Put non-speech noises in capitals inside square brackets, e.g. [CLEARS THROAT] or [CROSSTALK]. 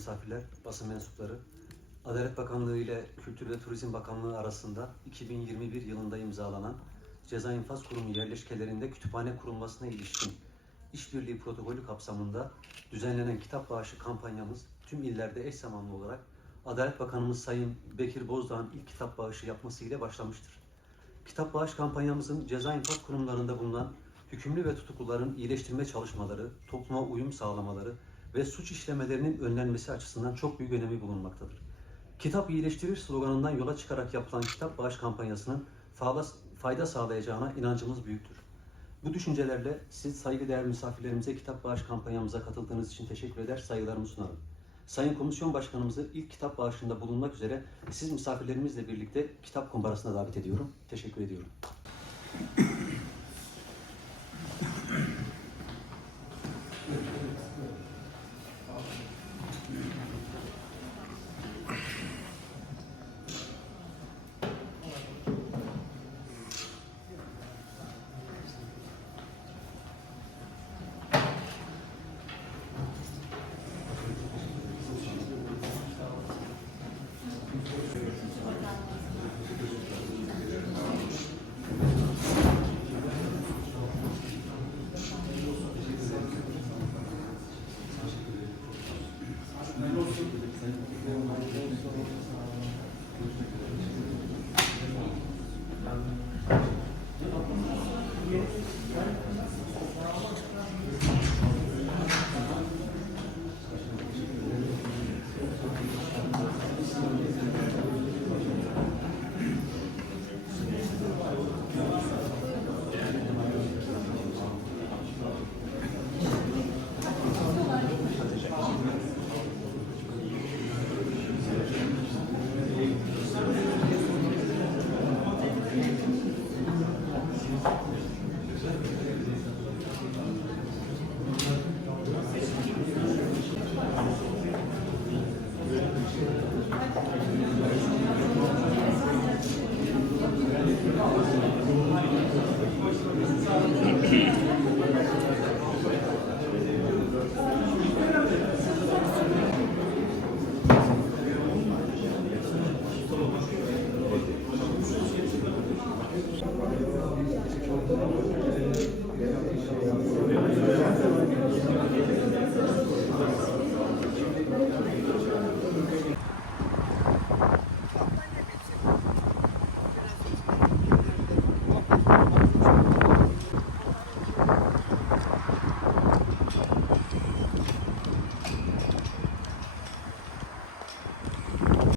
misafirler, basın mensupları, Adalet Bakanlığı ile Kültür ve Turizm Bakanlığı arasında 2021 yılında imzalanan Ceza İnfaz Kurumu yerleşkelerinde kütüphane kurulmasına ilişkin işbirliği protokolü kapsamında düzenlenen kitap bağışı kampanyamız tüm illerde eş zamanlı olarak Adalet Bakanımız Sayın Bekir Bozdağ'ın ilk kitap bağışı yapması ile başlamıştır. Kitap bağış kampanyamızın ceza infaz kurumlarında bulunan hükümlü ve tutukluların iyileştirme çalışmaları, topluma uyum sağlamaları ve suç işlemelerinin önlenmesi açısından çok büyük önemi bulunmaktadır. Kitap iyileştirir sloganından yola çıkarak yapılan kitap bağış kampanyasının fayda sağlayacağına inancımız büyüktür. Bu düşüncelerle siz saygıdeğer misafirlerimize kitap bağış kampanyamıza katıldığınız için teşekkür eder, saygılarımı sunarım. Sayın Komisyon Başkanımızı ilk kitap bağışında bulunmak üzere siz misafirlerimizle birlikte kitap kumbarasına davet ediyorum. Teşekkür ediyorum. [CLEARS THROAT] すごい。